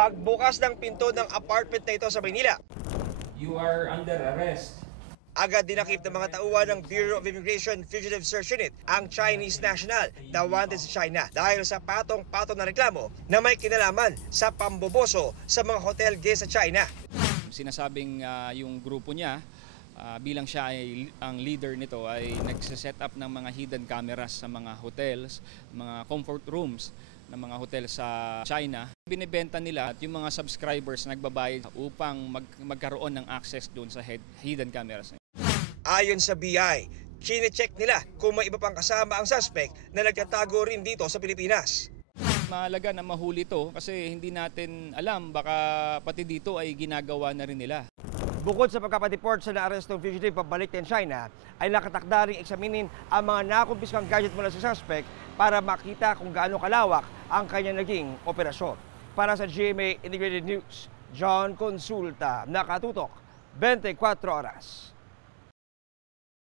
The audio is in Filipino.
Pagbukas ng pinto ng apartment na ito sa Maynila, You are under arrest. agad dinakip ng mga tauhan ng Bureau of Immigration Fugitive Search Unit ang Chinese national na wanted sa China dahil sa patong-patong na reklamo na may kinalaman sa pamboboso sa mga hotel guest sa China. Sinasabing yung grupo niya, bilang siya ay ang leader nito, ay nagsiset up ng mga hidden cameras sa mga hotels, mga comfort rooms ng mga hotel sa China. Binibenta nila at yung mga subscribers nagbabayad upang magkaroon ng access doon sa hidden cameras. Ayon sa BI, chine-check nila kung may iba pang kasama ang suspect na nagtatago rin dito sa Pilipinas. Mahalaga na mahuli ito kasi hindi natin alam, baka pati dito ay ginagawa na rin nila. Bukod sa pagkapatiport sa naarestong fugitive pabalik ng China, ay nakatakda ring eksaminin ang mga nakumpiskang gadget mula sa suspect para makita kung gaano kalawak ang kanyang naging operasyon. Para sa GMA Integrated News, John Consulta, nakatutok 24 oras.